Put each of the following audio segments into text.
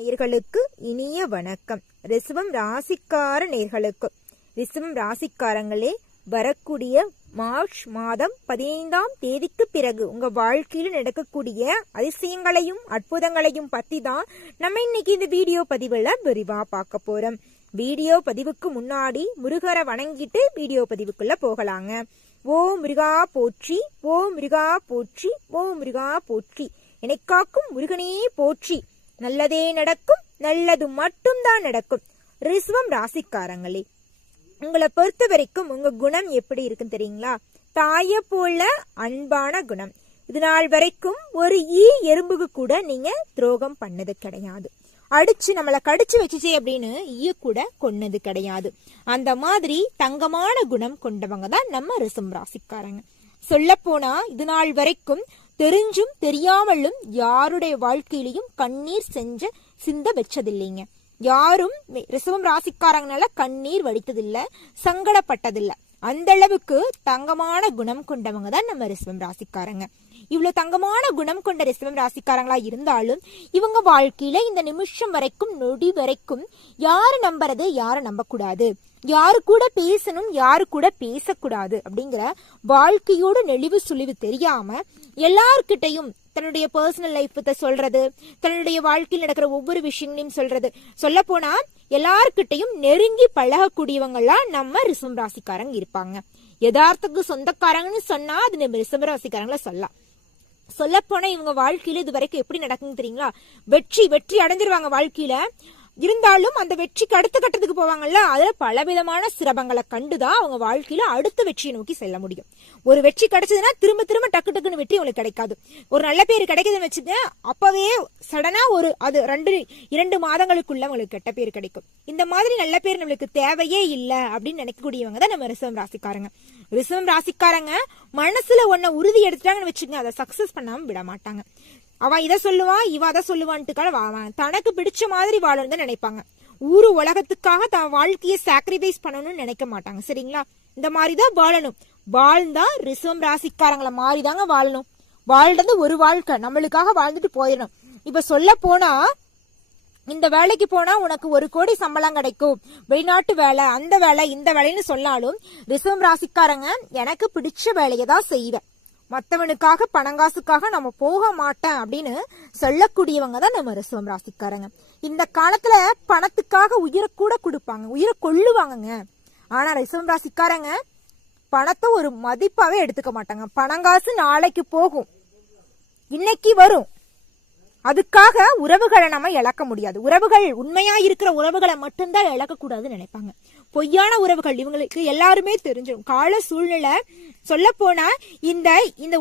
நேயர்களுக்கு இனிய வணக்கம். ரிஷபம் ராசிக்கார நேயர்களுக்கு ரிஷபம் ராசிக்காரங்களே, வரக்கூடிய மார்ச் மாதம் 15ஆம் தேதிக்கு பிறகு உங்க வாழ்க்கையில் நடக்கக்கூடிய அதிசயங்களையும் அற்புதங்களையும் பத்தி தான் நம்ம இன்னைக்கு இந்த வீடியோ பதிவுல விரிவா பார்க்க போறோம். வீடியோ பதிவுக்கு முன்னாடி முருகரை வணங்கிட்டு வீடியோ பதிவுக்குள்ள போகலாங்க. ஓ முருகா போற்றி, ஓ முருகா போற்றி, ஓ முருகா போற்றி, என்னை காக்கும் முருகனே போற்றி, நல்லதே நடக்கும், நல்லது மட்டும்தான் நடக்கும். ரிஷபம் ராசிக்காரங்களே, உங்களை பொறுத்த வரைக்கும் உங்க குணம் எப்படி இருக்குன்னு தெரியுங்களா? தாய போல அன்பான குணம். இது நாள் வரைக்கும் ஒரு எறும்புக்கு கூட நீங்க துரோகம் பண்ணது கிடையாது. அடிச்சு நம்மளை கடிச்சு வச்சுச்சே அப்படின்னு கூட கொன்னது கிடையாது. அந்த மாதிரி தங்கமான குணம் கொண்டவங்க தான் நம்ம ரிஷபம் ராசிக்காரங்க. சொல்ல போனா இது நாள் வரைக்கும் தெரிஞ்சும் தெரியாமலும் யாருடைய வாழ்க்கையிலையும் கண்ணீர் சிந்த வச்சதில்லைங்க. யாரும் ரிஷபம் ராசிக்காரங்கனால கண்ணீர் வடித்ததில்ல, சங்கடப்பட்டதில்ல. அந்த அளவுக்கு தங்கமான குணம் கொண்டவங்க தான் நம்ம ரிஷபம் ராசிக்காரங்க. இவ்வளவு தங்கமான குணம் கொண்ட ரிஷபம் ராசிக்காரங்களா இருந்தாலும் இவங்க வாழ்க்கையில இந்த நிமிஷம் வரைக்கும், நொடி வரைக்கும் யாரு நம்புறது, யாரு நம்ப கூடாது, யாரு கூட பேசணும், யாரு கூட பேசக்கூடாது அப்படிங்கிற வாழ்க்கையோட நெளிவு சுழிவு தெரியாம எல்லார்கிட்டையும் தன்னுடைய பர்சனல் லைஃப் பத்தி சொல்றது, தன்னுடைய வாழ்க்கையில் நடக்கிற ஒவ்வொரு விஷயங்களையும் சொல்றது, சொல்ல போனா எல்லார்கிட்டையும் நெருங்கி பழகக்கூடியவங்கலாம் நம்ம ரிஷபம் ராசிக்காரங்க இருப்பாங்க. யதார்த்தத்துக்கு சொந்தக்காரங்கன்னு சொன்னா அது நம்ம ரிஷபம் ராசிக்காரங்கள சொல்லலாம். சொல்ல போனா இவங்க வாழ்க்கையில இது வரைக்கும் எப்படி நடக்குன்னு தெரியுங்களா? வெற்றி அடைஞ்சிருவாங்க வாழ்க்கையில. இருந்தாலும் அந்த வெற்றிக்கு அடுத்த கட்டத்துக்கு போவாங்கல்ல, அதுல பலவிதமான சிரமங்களை கண்டுதான் அவங்க வாழ்க்கையில அடுத்த வெற்றியை நோக்கி செல்ல முடியும். ஒரு வெற்றி கிடைச்சதுன்னா திரும்ப டக்குன்னு வெற்றி உங்களுக்கு கிடைக்காது. ஒரு நல்ல பேர் கிடைக்குதுன்னு வச்சுக்க, அப்பவே சடனா அது 2 மாதங்களுக்குள்ள உங்களுக்கு கெட்ட பேர் கிடைக்கும். இந்த மாதிரி நல்ல பேர் நம்மளுக்கு தேவையே இல்லை அப்படின்னு நினைக்கக்கூடியவங்க தான் நம்ம ரிஷபம் ராசிக்காரங்க. ரிஷபம் ராசிக்காரங்க மனசுல ஒன்ன உறுதி எடுத்துட்டாங்கன்னு வச்சுக்கோங்க, அதை சக்சஸ் பண்ணாம விட மாட்டாங்க. அவன் இதை சொல்லுவான், இவ அதை சொல்லுவான்ட்டுக்கால தனக்கு பிடிச்ச மாதிரி வாழணும் தான் நினைப்பாங்க. ஊரு உலகத்துக்காக தன் வாழ்க்கையை சாக்ரிஃபைஸ் பண்ணணும்னு நினைக்க மாட்டாங்க. சரிங்களா? இந்த மாதிரிதான் வாழணும். வாழ்ந்தா ரிஷபம் ராசிக்காரங்களை மாதிரிதாங்க வாழணும். வாழ்றது ஒரு வாழ்க்கை, நம்மளுக்காக வாழ்ந்துட்டு போயிடணும். இப்ப சொல்ல போனா இந்த வேலைக்கு போனா உனக்கு 1 கோடி சம்பளம் கிடைக்கும், வெளிநாட்டு வேலை, அந்த வேலை, இந்த வேலைன்னு சொன்னாலும் ரிஷபம் ராசிக்காரங்க எனக்கு பிடிச்ச வேலையை தான் செய்வேன், மத்தவனுக்காக பணங்காசுக்காக நம்ம போக மாட்டேன் அப்படின்னு சொல்லக்கூடியவங்க தான் நம்ம ரிஷபம் ராசிக்காரங்க. இந்த காலத்துல பணத்துக்காக உயிரை கூட கொடுப்பாங்க, உயிரை கொள்ளுவாங்கங்க. ஆனா ரிஷபம் ராசிக்காரங்க பணத்தை ஒரு மதிப்பாவே எடுத்துக்க மாட்டாங்க. பணங்காசு நாளைக்கு போகும், இன்னைக்கு வரும், அதுக்காக உறவுகளை நம்ம இழக்க முடியாது. உறவுகள் உண்மையா இருக்கிற உறவுகளை மட்டும்தான் இழக்க கூடாதுன்னு நினைப்பாங்க. பொய்யான உறவுகள் இவங்களுக்கு எல்லாருமே தெரிஞ்சிடும். கால சூழ்நிலை சொல்ல போனா இந்த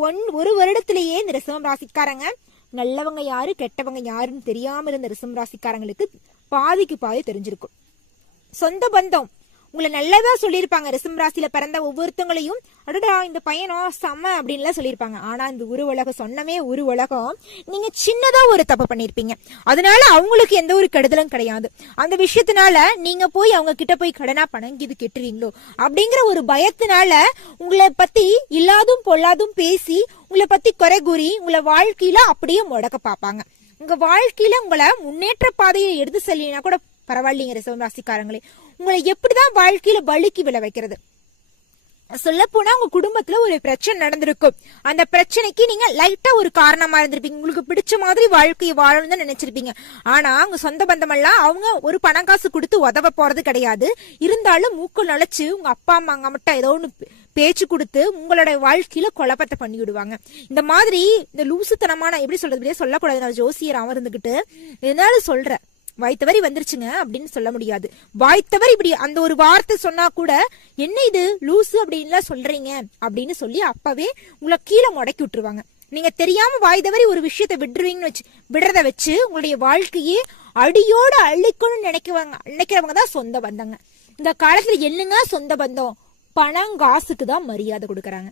1 வருடத்திலேயே இந்த ரிஷபம் ராசிக்காரங்க நல்லவங்க யாரு கெட்டவங்க யாருன்னு தெரியாம இருந்த ரிஷபம் ராசிக்காரங்களுக்கு பாதிக்கு பாதி தெரிஞ்சிருக்கும். சொந்த பந்தம் உங்களை நல்லதா சொல்லியிருப்பாங்க. ரிஷபம் ராசியில பிறந்த ஒவ்வொருத்தவங்களையும் அடடா இந்த பையனோ செம்ம அப்படின்லாம் சொல்லியிருப்பாங்க. ஆனா இந்த உலகம் சொன்னமே உலகம் நீங்க சின்னதா ஒரு தப்பு பண்ணிருப்பீங்க, அதனால அவங்களுக்கு எந்த ஒரு கெடுதலும் கிடையாது. அந்த விஷயத்தினால நீங்க போய் அவங்க கிட்ட போய் கடனா பணம் இது கெட்டுறீங்களோ அப்படிங்கிற ஒரு பயத்தினால உங்களை பத்தி இல்லாதும் பொல்லாதும் பேசி உங்களை பத்தி குறை கூறி உங்களை வாழ்க்கையில அப்படியே முடக்க பாப்பாங்க. உங்க வாழ்க்கையில உங்களை முன்னேற்ற பாதையை எடுத்து செல்லினா கூட பரவாயில்லைங்க ரிஷபம் ராசிக்காரங்களே. உங்களை எப்படிதான் வாழ்க்கையில வழுக்கி விழ வைக்கிறது? சொல்ல போனா உங்க குடும்பத்துல ஒரு பிரச்சனை நடந்திருக்கும், அந்த பிரச்சனைக்கு நீங்க லைட்டா ஒரு காரணமா இருந்திருப்பீங்க, உங்களுக்கு பிடிச்ச மாதிரி வாழ்க்கையை வாழணும்னு தான் நினைச்சிருப்பீங்க. ஆனா உங்க சொந்த பந்தம் எல்லாம் அவங்க ஒரு பணம் காசு கொடுத்து உதவ போறது கிடையாது. இருந்தாலும் மூக்கு நுழைச்சு உங்க அப்பா அம்மா மட்டும் ஏதோ ஒண்ணு பேச்சு கொடுத்து உங்களோட வாழ்க்கையில குழப்பத்தை பண்ணி விடுவாங்க. இந்த மாதிரி இந்த லூசுத்தனமான எப்படி சொல்றது, சொல்லக்கூடாது, நான் ஜோசியர் இருந்துகிட்டு என்னால சொல்ற வாய்த்தவரி வந்துருச்சுங்க அப்படின்னு சொல்ல முடியாது. வாய்த்தவர் இப்படி அந்த ஒரு வார்த்தை சொன்னா கூட என்ன இது லூசு அப்படின்லாம் சொல்றீங்க அப்படின்னு சொல்லி அப்பவே உங்களை கீழே முடக்கி விட்டுருவாங்க. நீங்க தெரியாம வாய்த்தவரி ஒரு விஷயத்த விடுறத வச்சு உங்களுடைய வாழ்க்கையே அடியோட அள்ளிக்கணும்னு நினைக்கிறவங்க தான் சொந்த பந்தங்க. இந்த காலத்துல என்னங்க சொந்த பந்தம்? பணம் காசுக்கு தான் மரியாதை கொடுக்கறாங்க.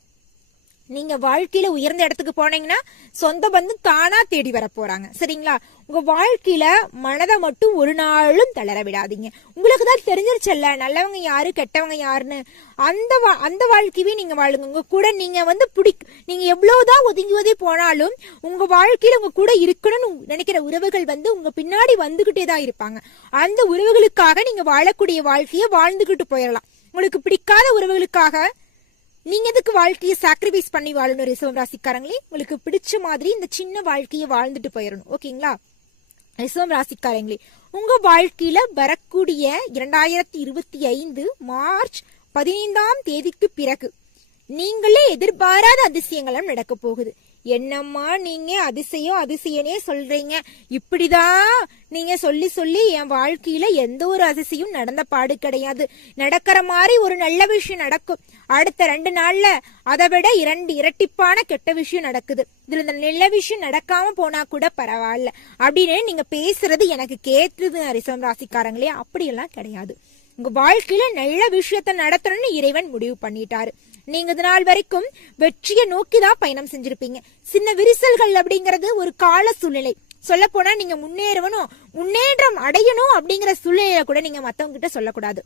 நீங்க வாழ்க்கையில உயர்ந்த இடத்துக்கு போனீங்கன்னா சொந்த பந்தம் தானா தேடி வர போறாங்க. சரிங்களா? உங்க வாழ்க்கையில மனதை மட்டும் ஒரு நாளும் தளர விடாதீங்க. உங்களுக்கு தான் தெரிஞ்சிருச்சல்ல நல்லவங்க யாரு கெட்டவங்க யாருன்னு. அந்த வாழ்க்கையவே நீங்க வாழுங்க. உங்க கூட நீங்க நீங்க எவ்வளவுதான் ஒதுங்கி போனாலும் உங்க வாழ்க்கையில உங்க கூட இருக்கணும்னு நினைக்கிற உறவுகள் உங்க பின்னாடி வந்துகிட்டே தான் இருப்பாங்க. அந்த உறவுகளுக்காக நீங்க வாழக்கூடிய வாழ்க்கைய வாழ்ந்துகிட்டு போயிடலாம். உங்களுக்கு பிடிக்காத உறவுகளுக்காக நீங்க எதுக்கு வாழ்க்கையை சாக்ரிஃபைஸ் பண்ணி வாழணும்? ரிசர்வ் ராசிக்காரங்களே, உங்களுக்கு பிடிச்ச மாதிரி இந்த சின்ன வாழ்க்கையை வாழ்ந்துட்டு போயிடணும். ஓகேங்களா? ரிசர்வ் ராசிக்காரங்களே, உங்க வாழ்க்கையில வரக்கூடிய 2025 மார்ச் 15ஆம் தேதிக்கு பிறகு நீங்களே எதிர்பாராத அதிசயங்களும் நடக்க போகுது. என்னம்மா நீங்க அதிசயனே சொல்றீங்க? இப்படிதான் நீங்க சொல்லி என் வாழ்க்கையில எந்த ஒரு அதிசயம் நடந்த பாடு கிடையாது. நடக்கிற மாதிரி ஒரு நல்ல விஷயம் நடக்கும். அடுத்த 2 நாள்ல அதை விட 2 இரட்டிப்பான கெட்ட விஷயம் நடக்குது. இதுல இந்த நல்ல விஷயம் நடக்காம போனா கூட பரவாயில்ல அப்படின்னு நீங்க பேசுறது எனக்கு கேட்டுது ரிசர்வ் ராசிக்காரங்களே. அப்படியெல்லாம் கிடையாது. உங்க வாழ்க்கையில நல்ல விஷயத்த நடத்தணும்னு இறைவன் முடிவு பண்ணிட்டாரு. நீங்க இது நாள் வரைக்கும் வெற்றியை நோக்கிதான் பயணம் செஞ்சிருப்பீங்க. சின்ன விரிசல்கள் அப்படிங்கறது ஒரு கால சூழ்நிலை. சொல்ல போனா நீங்க முன்னேற்றம் அடையணும் அப்படிங்கிற சூழ்நிலையில கூட நீங்க மத்தவங்க கிட்ட சொல்லக்கூடாது.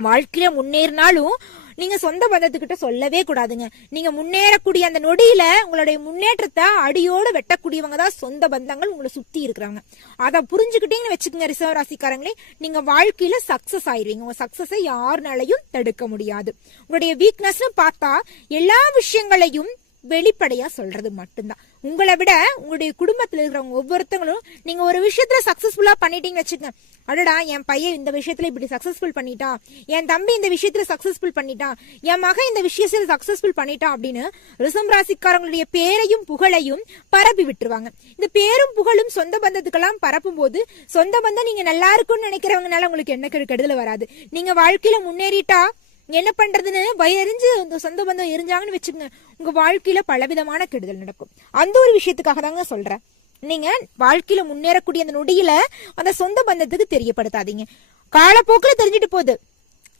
வாழ்க்கையில முன்னேறினாலும் நீங்க சொந்த பந்தத்துக்கிட்ட சொல்லவே கூடாதுங்க. நீங்க முன்னேறக்கூடிய அந்த நொடியில உங்களுடைய முன்னேற்றத்தை அடியோடு வெட்டக்கூடியவங்க தான் சொந்த பந்தங்கள் உங்களை சுத்தி இருக்கிறாங்க. அதை புரிஞ்சுக்கிட்டீங்கன்னு வச்சுக்கோங்க ரிசர்வ் ராசிக்காரங்களே, நீங்க வாழ்க்கையில சக்சஸ் ஆயிருவீங்க. உங்க சக்சஸை யாருனாலையும் தடுக்க முடியாது. உங்களுடைய வீக்னஸ் பார்த்தா எல்லா விஷயங்களையும் வெளிப்படையா சொல்றது மட்டும்தான். உங்களை விட உங்களுடைய குடும்பத்துல இருக்கிறவங்க ஒவ்வொருத்தங்களும் நீங்க ஒரு விஷயத்துல சக்சஸ்ஃபுல்லா பண்ணிட்டீங்கன்னு வச்சுக்கோங்க, அடடா என் பையன் இந்த விஷயத்துல இப்படி சக்சஸ்ஃபுல் பண்ணிட்டான், என் தம்பி இந்த விஷயத்துல சக்சஸ்ஃபுல் பண்ணிட்டான், என் மகன் இந்த விஷயத்துல சக்சஸ்ஃபுல் பண்ணிட்டான் அப்படின்னு ரிசர்வ் ராசிக்காரங்களுடைய பேரையும் புகழையும் பரப்பி விட்டுருவாங்க. இந்த பேரும் புகழும் சொந்த பந்தத்துக்கெல்லாம் பரப்பும் போது சொந்த பந்தம் நீங்க நல்லா இருக்கும்னு நினைக்கிறவங்கனால உங்களுக்கு என்ன கெடுதல் வராது. நீங்க வாழ்க்கையில முன்னேறிட்டா என்ன பண்றதுன்னு வயறிஞ்சு இந்த சொந்த பந்தம் எரிஞ்சாங்கன்னு வச்சுக்கோங்க, உங்க வாழ்க்கையில பலவிதமான கெடுதல் நடக்கும். அந்த ஒரு விஷயத்துக்காக தாங்க சொல்றேன். நீங்க வாழ்க்கையில முன்னேறக்கூடிய அந்த நொடியில அந்த சொந்த பந்தத்துக்கு தெரியப்படுத்தாதீங்க. காலப்போக்குல தெரிஞ்சுட்டு போகுது.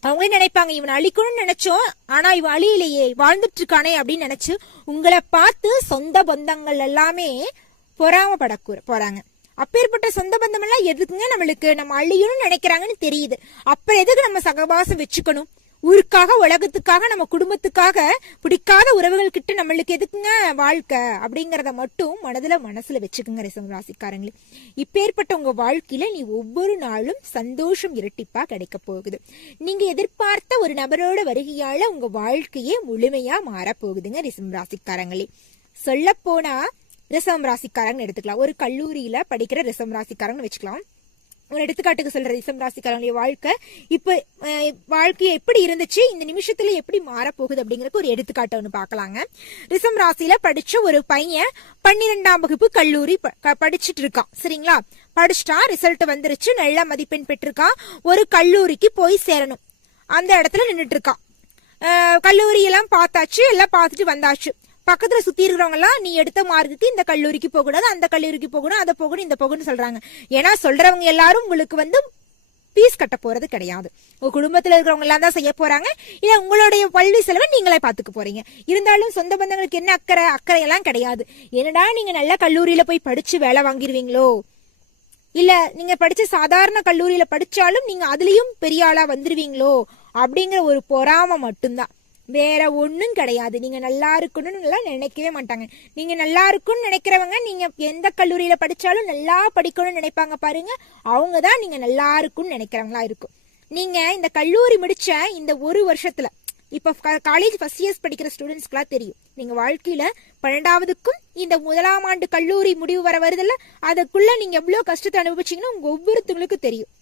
அவங்களே நினைப்பாங்க இவன் அழிக்கணும்னு நினைச்சோம், ஆனா இவன் அழியிலேயே வாழ்ந்துட்டு இருக்கானே அப்படின்னு நினைச்சு உங்களை பார்த்து சொந்த பந்தங்கள் எல்லாமே பொறாமப்பட போறாங்க. அப்பேற்பட்ட சொந்த பந்தம் எல்லாம் எதுக்குங்க நம்மளுக்கு? நம்ம அழியணும்னு நினைக்கிறாங்கன்னு தெரியுது. அப்புறம் எதுக்கு நம்ம சகவாசம் வச்சுக்கணும்? ஊருக்காக உலகத்துக்காக நம்ம குடும்பத்துக்காக பிடிக்காத உறவுகள் கிட்ட நம்மளுக்கு எதுக்குங்க வாழ்க்கை அப்படிங்கறத மட்டும் மனசுல வச்சுக்குங்க ரிசர்வ் ராசிக்காரங்களே. இப்பேற்பட்ட உங்க வாழ்க்கையில நீ ஒவ்வொரு நாளும் சந்தோஷம் இரட்டிப்பா கிடைக்க போகுது. நீங்க எதிர்பார்த்த ஒரு நபரோட வருகையால உங்க வாழ்க்கையே முழுமையா மாறப்போகுதுங்க ரிசர்வ் ராசிக்காரங்களே. சொல்ல போனா ரிசர்வ் ராசிக்காரங்க எடுத்துக்கலாம். ஒரு கல்லூரியில படிக்கிற ரிசர்வ் ராசிக்காரங்க வச்சுக்கலாம். ஒரு எடுத்துக்காட்டுக்கு சொல்ற ரிசர்வ் ராசிக்காரங்களுடைய வாழ்க்கை இப்ப வாழ்க்கையை எப்படி இருந்துச்சு, இந்த நிமிஷத்துல எப்படி மாறப்போகுது அப்படிங்கறதுக்கு ஒரு எடுத்துக்காட்டு ஒண்ணு பாக்கலாங்க. ரிசர்வ் ராசியில படிச்ச ஒரு பையன் 12ஆம் வகுப்பு கல்லூரி படிச்சுட்டு இருக்கான். சரிங்களா? படிச்சுட்டான், ரிசல்ட் வந்துருச்சு, நல்ல மதிப்பெண் பெற்றிருக்கான். ஒரு கல்லூரிக்கு போய் சேரணும். அந்த இடத்துல நின்றுட்டு இருக்கான். கல்லூரி எல்லாம் பார்த்தாச்சு, எல்லாம் பார்த்துட்டு வந்தாச்சு. பக்கத்துல சுத்தி இருக்கிறவங்க எல்லாம் நீ எடுத்த மார்க்குக்கு இந்த கல்லூரிக்கு போக கூடாது, அந்த கல்லூரிக்கு போகணும், அதை போகணும், இந்த போகணும்னு சொல்றாங்க. ஏன்னா சொல்றவங்க எல்லாரும் உங்களுக்கு பீஸ் கட்ட போறது கிடையாது. உங்க குடும்பத்துல இருக்கிறவங்க எல்லாம் தான் செய்ய போறாங்க. இல்ல உங்களுடைய பள்ளி செலவை நீங்களே பாத்துக்க போறீங்க. இருந்தாலும் சொந்த பந்தங்களுக்கு என்ன அக்கறை எல்லாம் கிடையாது. என்னடா நீங்க நல்ல கல்லூரியில போய் படிச்சு வேலை வாங்கிருவீங்களோ, இல்ல நீங்க படிச்ச சாதாரண கல்லூரியில படிச்சாலும் நீங்க அதுலயும் பெரிய ஆளா வந்துருவீங்களோ அப்படிங்கிற ஒரு பொறாமை மட்டும்தான், வேற ஒண்ணும் கிடையாது. நீங்க நல்லா இருக்கணும்னு நினைக்கவே மாட்டாங்க. நீங்க நல்லா இருக்கும்னு நினைக்கிறவங்க நீங்க எந்த கல்லூரியில படிச்சாலும் நல்லா படிக்கணும்னு நினைப்பாங்க பாருங்க, அவங்கதான் நீங்க நல்லா இருக்கும்னு நினைக்கிறவங்களா இருக்கும். நீங்க இந்த கல்லூரி முடிச்ச இந்த ஒரு வருஷத்துல இப்ப காலேஜ் ஃபர்ஸ்ட் இயர்ஸ் படிக்கிற ஸ்டூடெண்ட்ஸ்க்குலாம் தெரியும், நீங்க வாழ்க்கையில 12ஆவதுக்கும் இந்த 1ஆம் ஆண்டு கல்லூரி முடிவு வர வருதுல்ல, அதுக்குள்ள நீங்க எவ்வளவு கஷ்டத்தை அனுபவிச்சீங்கன்னா உங்க ஒவ்வொருத்தவங்களுக்கும் தெரியும்.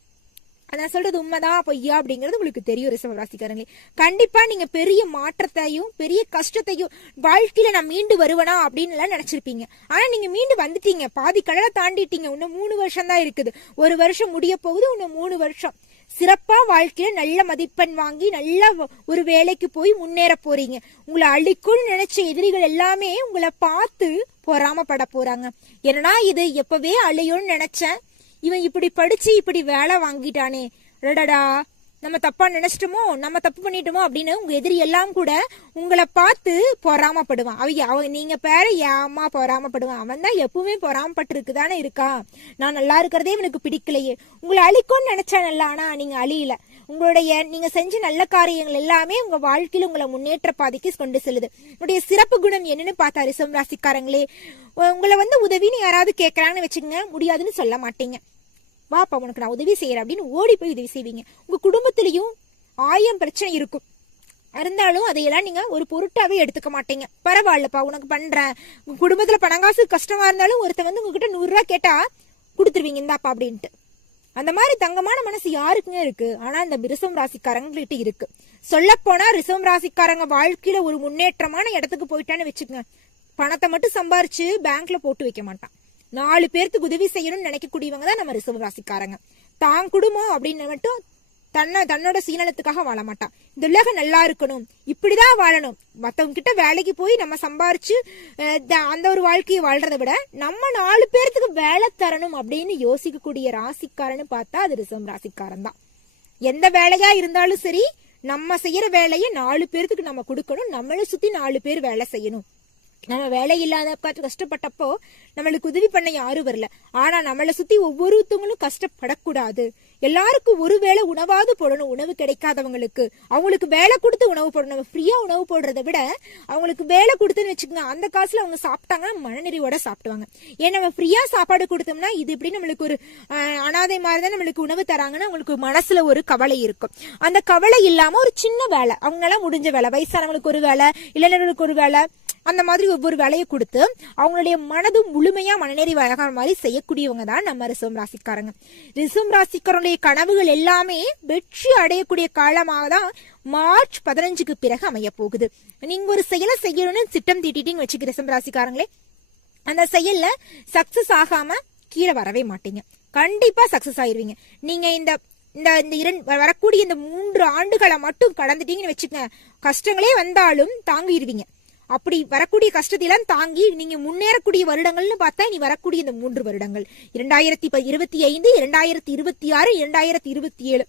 அதான் சொல்றது உண்மைதான் பொய்யா அப்படிங்கிறது உங்களுக்கு தெரியும் ரிசர்வ் ராசிக்காரங்களே. கண்டிப்பா நீங்க பெரிய மாற்றத்தையும் பெரிய கஷ்டத்தையும் வாழ்க்கையில நான் மீண்டு வருவனா அப்படின்னு எல்லாம் நினைச்சிருப்பீங்க. ஆனா நீங்க மீண்டு வந்துட்டீங்க, பாதி கடலை தாண்டிட்டீங்க. இன்னும் 3 வருஷம் தான் இருக்குது. ஒரு வருஷம் முடிய போகுது, இன்னும் 3 வருஷம் சிறப்பா வாழ்க்கையில நல்ல மதிப்பெண் வாங்கி நல்ல ஒரு வேலைக்கு போய் முன்னேற போறீங்க. உங்களை அழிக்கும்னு நினைச்ச எதிரிகள் எல்லாமே உங்களை பார்த்து பொறாமப்பட போறாங்க. என்னன்னா இது எப்பவே அழியும்னு நினைச்சேன், இவன் இப்படி படிச்சு இப்படி வேலை வாங்கிட்டானே, டடா நம்ம தப்பா நினைச்சிட்டோமோ, நம்ம தப்பு பண்ணிட்டோமோ அப்படின்னு உங்க எதிரி எல்லாம் கூட உங்களை பார்த்து பொறாமப்படுவான். நீங்க பேர ஏமா பொறாமப்படுவான். அவன் தான் எப்பவுமே பொறாமப்பட்டு தானே இருக்கா. நான் நல்லா இருக்கிறதே இவனுக்கு பிடிக்கலையே. உங்களை அழிக்கும்னு நினைச்சா நல்லா, ஆனா நீங்க அழியல. நீங்க செஞ்ச நல்ல காரியங்கள் எல்லாமே உங்க வாழ்க்கையில உங்களை முன்னேற்ற பாதைக்கு கொண்டு செல்லுது. உங்களுடைய சிறப்பு குணம் என்னன்னு பார்த்தா ரிஷபம் ராசிக்காரங்களே, உங்களை உதவின்னு யாராவது கேட்கறாங்கன்னு வச்சுக்கோங்க, முடியாதுன்னு சொல்ல மாட்டீங்க. வாப்பா உனக்கு நான் உதவி செய்யறேன் அப்படின்னு ஓடி போய் உதவி செய்வீங்க. உங்க குடும்பத்திலையும் 1000 பிரச்சனை இருக்கும், இருந்தாலும் அதையெல்லாம் நீங்க ஒரு பொருட்டாவே எடுத்துக்க மாட்டீங்க. பரவாயில்லப்பா உனக்கு பண்றேன். உங்க குடும்பத்துல பணங்காசு கஷ்டமா இருந்தாலும் ஒருத்தர் உங்ககிட்ட 100 ரூபா கேட்டா கொடுத்துருவீங்க இந்தாப்பா அப்படின்ட்டு. அந்த மாதிரி தங்கமான மனசு யாருக்குங்க இருக்கு? ஆனா இந்த ரிஷபம் ராசிக்காரங்கள்ட்ட இருக்கு. சொல்ல போனா ரிஷபம் ராசிக்காரங்க வாழ்க்கையில ஒரு முன்னேற்றமான இடத்துக்கு போயிட்டான்னு வச்சுக்கோங்க, பணத்தை மட்டும் சம்பாரிச்சு பேங்க்ல போட்டு வைக்க மாட்டான். 4 பேருக்கு உதவி செய்யணும்னு நினைக்கக்கூடியவங்க தான் நம்ம ரிஷபம் ராசிக்காரங்க. தான் குடும்பம் அப்படின்னு மட்டும் தன்னோட சுயநலத்துக்காக வாழ மாட்டான். இந்த உலகம் நல்லா இருக்கணும், இப்படிதான் வாழணும், மத்தவங்க கிட்ட வேலைக்கு போய் நம்ம சம்பாரிச்சு அந்த ஒரு வாழ்க்கையை வாழ்றதை விட நம்ம 4 பேர்த்துக்கு வேலை தரணும் அப்படின்னு யோசிக்கக்கூடிய ராசிக்காரன்னு பார்த்தா அது ரிஷபம் ராசிக்காரன் தான். எந்த வேலையா இருந்தாலும் சரி, நம்ம செய்யற வேலையை 4 பேர்த்துக்கு நம்ம கொடுக்கணும். நம்மளை சுத்தி 4 பேர் வேலை செய்யணும். நம்ம வேலை இல்லாத கஷ்டப்பட்டப்போ நம்மளுக்கு உதவி பண்ண யாரும் வரல. ஆனா நம்மளை சுத்தி ஒவ்வொருத்தவங்களும் கஷ்டப்படக்கூடாது. எல்லாருக்கும் ஒரு வேளை உணவாவது போடணும். உணவு கிடைக்காதவங்களுக்கு அவங்களுக்கு வேலை கொடுத்து உணவு போடணும். ஃப்ரீயா உணவு போடுறதை விட அவங்களுக்கு வேலை கொடுத்துன்னு வச்சுக்கோங்க, அந்த காசுல அவங்க சாப்பிட்டாங்கன்னா மனநிறைவோட சாப்பிடுவாங்க. ஏன் நம்ம ஃப்ரீயா சாப்பாடு கொடுத்தோம்னா இது இப்படி நம்மளுக்கு ஒரு அனாதை மாதிரிதான் நம்மளுக்கு உணவு தராங்கன்னா அவங்களுக்கு மனசுல ஒரு கவலை இருக்கும். அந்த கவலை இல்லாம ஒரு சின்ன வேலை, அவங்களால முடிஞ்ச வேலை, வயசானவங்களுக்கு ஒரு வேலை, இளைஞர்களுக்கு ஒரு வேலை, அந்த மாதிரி ஒவ்வொரு வேலையை கொடுத்து அவங்களுடைய மனதும் முழுமையா மனநிறைவாக மாதிரி செய்யக்கூடியவங்க தான் நம்ம ரிஷபம் ராசிக்காரங்க. ரிஷபம் ராசிக்காரங்களுடைய கனவுகள் எல்லாமே வெற்றி அடையக்கூடிய காலமாக தான் மார்ச் 15க்கு பிறகு அமைய போகுது. நீங்க ஒரு செயலை செய்யணும்னு திட்டம் தீட்டிட்டீங்க வச்சுக்க ரிஷபம் ராசிக்காரங்களே, அந்த செயல்ல சக்சஸ் ஆகாம கீழே வரவே மாட்டீங்க. கண்டிப்பா சக்சஸ் ஆயிருவீங்க. நீங்க இந்த வரக்கூடிய இந்த 3 ஆண்டுகளை மட்டும் கடந்துட்டீங்கன்னு வச்சுக்கோங்க, கஷ்டங்களே வந்தாலும் தாங்கிடுவீங்க. அப்படி வரக்கூடிய கஷ்டத்தையெல்லாம் தாங்கி நீங்க முன்னேறக்கூடிய வருடங்கள்னு பார்த்தா நீ வரக்கூடிய இந்த 3 வருடங்கள் 2025, 2026, 2027,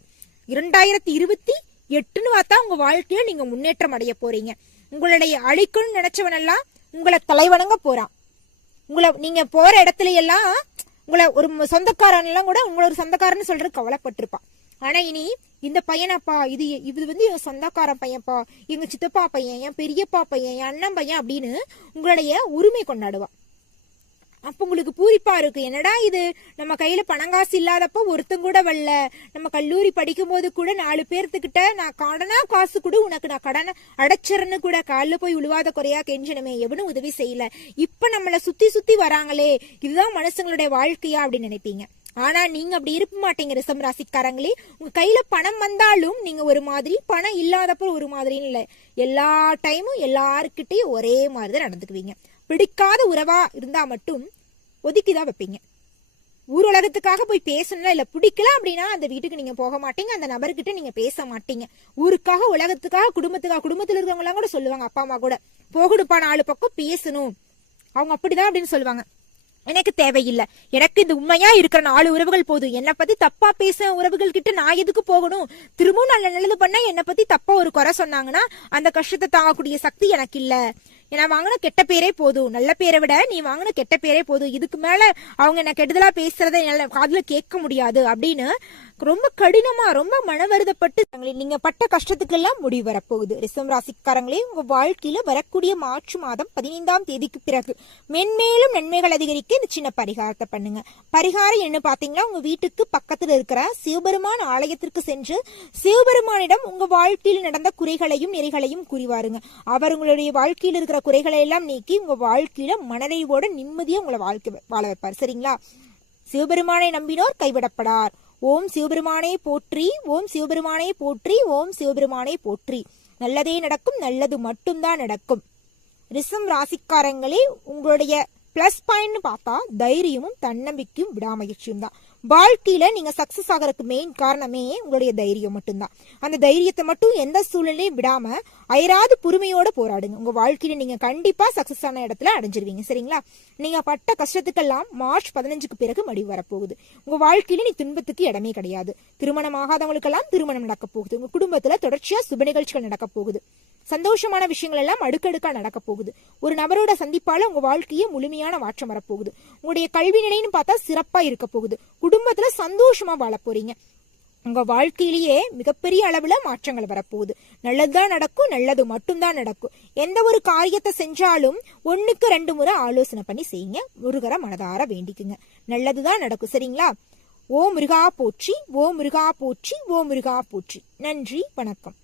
2028ன்னு பார்த்தா உங்க வாழ்க்கையில நீங்க முன்னேற்றம் அடைய போறீங்க. உங்களுடைய அழிக்கணும்னு நினைச்சவனெல்லாம் உங்களை தலைவணங்க போறான். நீங்க போற இடத்துல எல்லாம் உங்களை ஒரு சொந்தக்காரன் எல்லாம் கூட உங்களை ஒரு சொந்தக்காரன்னு சொல்றது கவலைப்பட்டிருப்பான். ஆனா இனி இந்த பையனாப்பா, இது என் சொந்தக்காரன் பையன்ப்பா, எங்க சித்தப்பா பையன், என் பெரியப்பா பையன், என் அண்ணன் பையன் அப்படின்னு உங்களுடைய உரிமை கொண்டாடுவான். அப்ப உங்களுக்கு பூரிப்பா இருக்கு. என்னடா இது, நம்ம கையில பணங்காசு இல்லாதப்ப ஒருத்தங்க கூட வரல. நம்ம கல்லூரி படிக்கும் போது கூட 4 பேர்த்துக்கிட்ட நான் கடனா காசு கூட உனக்கு நான் கடனை அடைச்சிறன்னு கூட காலில் போய் உழுவாத குறையா கெஞ்சனமே, எவனும் உதவி செய்யல. இப்ப நம்மள சுத்தி வராங்களே, இதுதான் மனுஷங்களுடைய வாழ்க்கையா அப்படின்னு நினைப்பீங்க. ஆனா நீங்க அப்படி இருக்க மாட்டீங்க ரிஷபம் ராசிக்காரங்களே. உங்க கையில பணம் வந்தாலும் நீங்க ஒரு மாதிரி, பணம் இல்லாதப்போ ஒரு மாதிரின்னு இல்லை, எல்லா டைமும் எல்லாருக்கிட்டையும் ஒரே மாதிரிதான் நடந்துக்குவீங்க. பிடிக்காத உறவா இருந்தா மட்டும் ஒதுக்கிதான் வைப்பீங்க. ஊர் உலகத்துக்காக போய் பேசணும்னா இல்ல, பிடிக்கல அப்படின்னா அந்த வீட்டுக்கு நீங்க போக மாட்டீங்க, அந்த நபர்கிட்ட நீங்க பேச மாட்டீங்க. ஊருக்காக, உலகத்துக்காக, குடும்பத்துல இருக்கவங்க எல்லாம் கூட சொல்லுவாங்க, அப்பா அம்மா கூட போகணுப்பா 4 பக்கம் பேசணும், அவங்க அப்படிதான் அப்படின்னு சொல்லுவாங்க. எனக்கு தேவையில்லை, எனக்கு இந்த உண்மையா இருக்கிற 4 உறவுகள் போதும். என்னை பத்தி தப்பா பேச உறவுகள் கிட்ட நான் எதுக்கு போகணும்? திரும்பவும் நல்லது பண்ணா என்னை பத்தி தப்பா ஒரு குறை சொன்னாங்கன்னா அந்த கஷ்டத்தை தாங்கக்கூடிய சக்தி எனக்கு இல்ல. நான் வாங்கின கெட்ட பேரே போதும், நல்ல பேரை விட நீ வாங்கின கெட்ட பேரே போதும், இதுக்கு மேல அவங்க என்ன கெடுதலா பேசுறத காதுல கேட்க முடியாது அப்படின்னு ரொம்ப கடினமா, ரொம்ப மனவருதப்பட்டு நீங்க பட்ட கஷ்டத்துக்கு எல்லாம் முடிவு வரப்போகுது. ரிஷபம் ராசிக்காரங்களே, உங்க வாழ்க்கையில வரக்கூடிய மார்ச் மாதம் 15ஆம் தேதிக்கு பிறகு மென்மேலும் நன்மைகள் அதிகரிக்க இந்த சின்ன பரிகாரத்தை பண்ணுங்க. பரிகாரம் என்ன பாத்தீங்கன்னா, உங்க வீட்டுக்கு பக்கத்துல இருக்கிற சிவபெருமான் ஆலயத்திற்கு சென்று சிவபெருமானிடம் உங்க வாழ்க்கையில் நடந்த குறைகளையும் நிறைகளையும் கூறிவாருங்க. அவர் உங்களுடைய வாழ்க்கையில் இருக்கிற குறைகளை எல்லாம் நீக்கி உங்க வாழ்க்கையில மனநிறைவோட நிம்மதியா உங்களை வாழ வைப்பார். சரிங்களா? சிவபெருமானை நம்பினோர் கைவிடப்படார். ஓம் சிவபெருமானே போற்றி, ஓம் சிவபெருமானே போற்றி, ஓம் சிவபெருமானே போற்றி. நல்லதே நடக்கும், நல்லது மட்டும்தான் நடக்கும். ரிஷபம் ராசிக்காரங்களே, உங்களுடைய பிளஸ் பாயிண்ட் பார்த்தா தைரியமும் தன்னம்பிக்கையும் விடாமுயற்சியும் தான். வாழ்க்கையில நீங்க சக்சஸ் ஆகிறதுக்கு மெயின் காரணமே உங்களுடைய தைரியம் மட்டும்தான். அந்த தைரியத்தை மட்டும் எந்த சூழ்நிலையும் விடாம அயராது பொறுமையோட போராடுங்க. உங்க வாழ்க்கையில நீங்க கண்டிப்பா சக்சஸ் ஆன இடத்துல அடைஞ்சிருவீங்க. சரிங்களா? நீங்க பட்ட கஷ்டத்துக்கெல்லாம் மார்ச் 15க்கு பிறகு முடிவு வரப்போகுது. உங்க வாழ்க்கையில நீ துன்பத்துக்கு இடமே கிடையாது. திருமணம் ஆகாதவங்களுக்கெல்லாம் திருமணம் நடக்க போகுது. உங்க குடும்பத்துல தொடர்ச்சியா சுப நிகழ்ச்சிகள் நடக்க போகுது. சந்தோஷமான விஷயங்கள் எல்லாம் அடுக்கடுக்கா நடக்க போகுது. ஒரு நபரோட சந்திப்பால உங்க வாழ்க்கையே முழுமையான மாற்றம் வரப்போகுது. உங்களுடைய கல்வி நிலைன்னு பார்த்தா சிறப்பா இருக்க போகுது. குடும்பத்துல சந்தோஷமா வாழ போறீங்க. உங்க வாழ்க்கையிலேயே மிகப்பெரிய அளவுல மாற்றங்கள் வரப்போகுது. நல்லதுதான் நடக்கும், நல்லது மட்டும்தான் நடக்கும். எந்த ஒரு காரியத்தை செஞ்சாலும் 1க்கு 2 முறை ஆலோசனை பண்ணி செய்யுங்க. முருகரை மனதார வேண்டிக்குங்க. நல்லதுதான் நடக்கும். சரிங்களா? ஓ முருகா போற்றி, ஓ முருகா போற்றி, ஓ முருகா போற்றி. நன்றி, வணக்கம்.